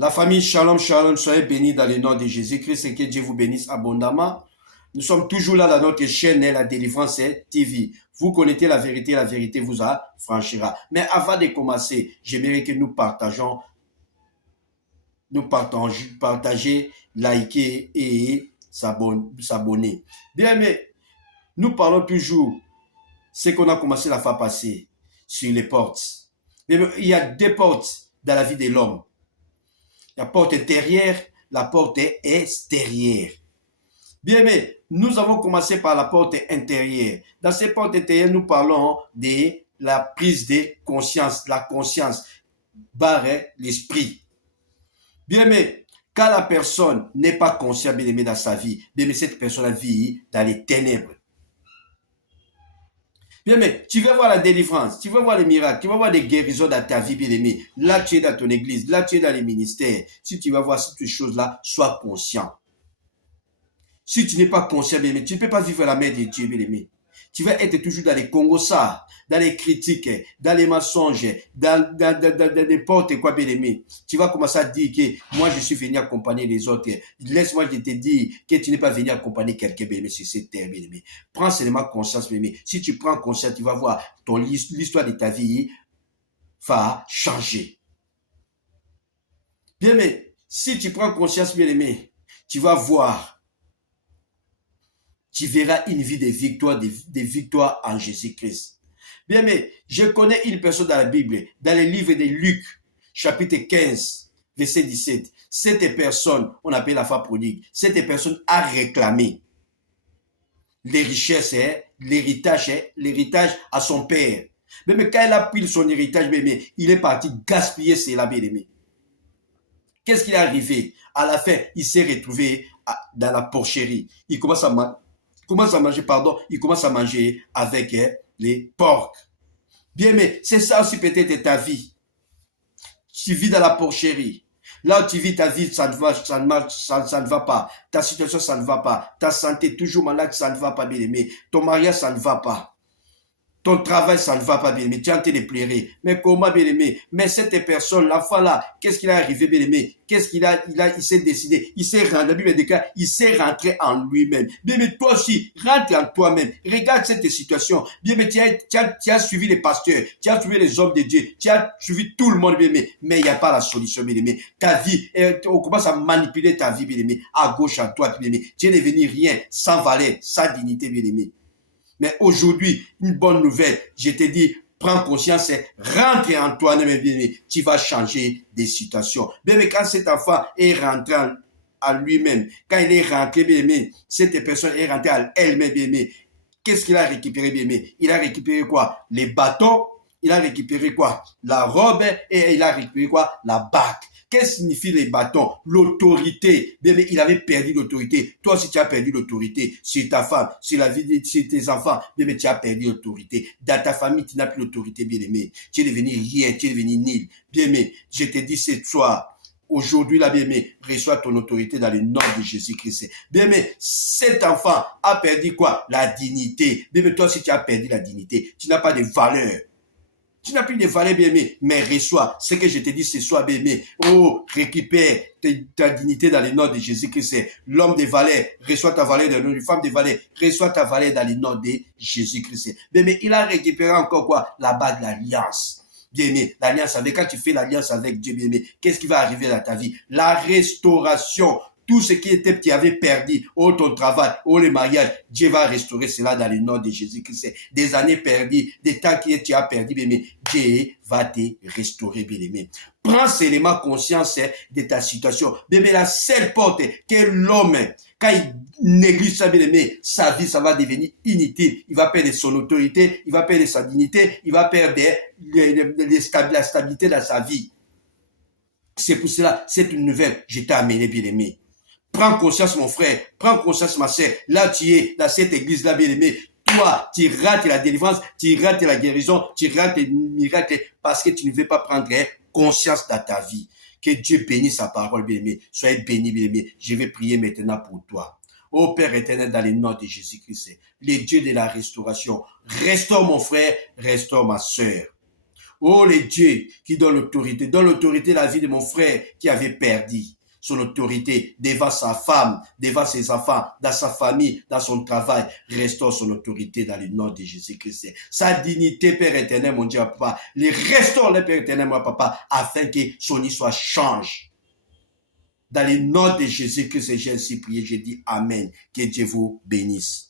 La famille Shalom Shalom, soyez bénis dans le nom de Jésus-Christ et que Dieu vous bénisse abondamment. Nous sommes toujours là dans notre chaîne, la délivrance TV. Vous connaissez la vérité vous affranchira. Mais avant de commencer, j'aimerais que nous partager, liker et s'abonner. Bien, mais nous parlons toujours ce qu'on a commencé la fois passée sur les portes. Mais il y a deux portes dans la vie de l'homme. La porte intérieure, la porte extérieure. Bien, mais nous avons commencé par la porte intérieure. Dans cette porte intérieure, nous parlons de la prise de conscience, la conscience barre l'esprit. Bien, mais quand la personne n'est pas consciente, bien aimé, dans sa vie, bien, mais cette personne vit dans les ténèbres. Bien, mais tu veux voir la délivrance, tu veux voir les miracles, tu vas voir des guérisons dans ta vie, bien aimé. Là, tu es dans ton église, là, tu es dans les ministères. Si tu vas voir ces choses-là, sois conscient. Si tu n'es pas conscient, bien aimé, tu ne peux pas vivre la main de Dieu, bien aimé. Tu vas être toujours dans les congossas, dans les critiques, dans les mensonges, dans n'importe quoi, bien aimé. Tu vas commencer à dire que moi, je suis venu accompagner les autres. Laisse-moi te dire que tu n'es pas venu accompagner quelqu'un, bien aimé, sur cette terre, bien aimé. Prends seulement conscience, bien aimé. Si tu prends conscience, tu vas voir l'histoire de ta vie va changer. Bien aimé, si tu prends conscience, bien aimé, tu vas voir. Tu verras une vie de victoire en Jésus-Christ. Bien, mais je connais une personne dans la Bible, dans le livre de Luc, chapitre 15, verset 17. Cette personne, on appelle la femme prodigue, cette personne a réclamé les richesses, l'héritage à son père. Mais quand elle a pris son héritage, il est parti gaspiller cela, bien aimé. Qu'est-ce qui est arrivé? À la fin, il s'est retrouvé dans la porcherie. Il commence à manger avec les porcs. Bien, mais c'est ça aussi peut-être ta vie. Tu vis dans la porcherie. Là où tu vis ta vie, ça ne va pas. Ta situation, ça ne va pas. Ta santé, toujours malade, ça ne va pas, bien aimé. Ton mariage, ça ne va pas. Ton travail, ça ne va pas, bien aimé. Tu es en train de pleurer. Mais comment, bien aimé? Mais cette personne, l'enfant là, qu'est-ce qu'il est arrivé, bien aimé? Qu'est-ce qu'il a, il s'est décidé. Il s'est rendu, la Bible déclare, il s'est rentré en lui-même. Bien aimé, toi aussi, rentre en toi-même. Regarde cette situation. Bien aimé, tu as suivi les pasteurs, tu as suivi les hommes de Dieu, tu as suivi tout le monde, bien aimé. Mais il n'y a pas la solution, bien aimé. Ta vie, on commence à manipuler ta vie, bien aimé. À gauche, à droite, bien aimé. Tu es devenu rien, sans valeur, sans dignité, bien aimé. Mais aujourd'hui, une bonne nouvelle, je te dis, prends conscience, rentre en toi-même, bien-aimé, tu vas changer des situations. Bien, mais quand cet enfant est rentré à lui-même, quand il est rentré, bien-aimé, cette personne est rentrée à elle-même, bien-aimé, qu'est-ce qu'il a récupéré, bien-aimé? Il a récupéré quoi? Les bâtons, il a récupéré quoi? La robe, et il a récupéré quoi? La bague. Qu'est-ce que signifie les bâtons? L'autorité. Bien, mais il avait perdu l'autorité. Toi aussi, tu as perdu l'autorité. Sur ta femme, sur la vie de tes enfants, bien, mais tu as perdu l'autorité. Dans ta famille, tu n'as plus l'autorité, bien aimé. Tu es devenu rien, tu es devenu nul. Bien aimé, je te dis ce soir, aujourd'hui, là, bien aimé, reçois ton autorité dans le nom de Jésus-Christ. Bien aimé, cet enfant a perdu quoi? La dignité. Bien aimé, toi aussi, tu as perdu la dignité. Tu n'as pas de valeur. Tu n'as plus de valeur, bien-aimé, mais reçois ce que je te dis ce soir, bien-aimé. Oh, récupère ta dignité dans le nom de Jésus-Christ. L'homme de valeur, reçois ta valeur dans le nom de femme de valeur, reçois ta valeur dans le nom de Jésus-Christ. Bien-aimé, il a récupéré encore quoi? La bague, l'alliance. Bien-aimé, l'alliance avec, quand tu fais l'alliance avec Dieu, bien-aimé, qu'est-ce qui va arriver dans ta vie? La restauration. Tout ce qui tu avais perdu, oh ton travail, oh le mariage, Dieu va restaurer cela dans le nom de Jésus-Christ. Des années perdues, des temps que tu as perdu, bien-aimé, Dieu va te restaurer, bien-aimé. Prends seulement conscience de ta situation. Bien-aimé, la seule porte que l'homme, quand il néglige ça, bien-aimé, sa vie, ça va devenir inutile. Il va perdre son autorité, il va perdre sa dignité, il va perdre la stabilité dans sa vie. C'est pour cela, cette nouvelle, je t'ai amené, bien-aimé. Prends conscience, mon frère. Prends conscience, ma sœur. Là, tu es dans cette église-là, bien-aimé. Toi, tu rates la délivrance, tu rates la guérison, tu rates les miracles parce que tu ne veux pas prendre conscience dans ta vie. Que Dieu bénisse sa parole, bien-aimé. Soyez béni, bien-aimé. Je vais prier maintenant pour toi. Ô Père éternel, dans le nom de Jésus-Christ, le Dieu de la restauration, restaure mon frère, restaure ma sœur. Oh, les dieux qui donnent l'autorité à la vie de mon frère qui avait perdu son autorité devant sa femme, devant ses enfants, dans sa famille, dans son travail. Restaure son autorité dans le nom de Jésus-Christ. Sa dignité, Père éternel, mon Dieu, Papa. Restaure le Père éternel, mon Papa, afin que son histoire change. Dans le nom de Jésus-Christ, j'ai ainsi prié, j'ai dit Amen. Que Dieu vous bénisse.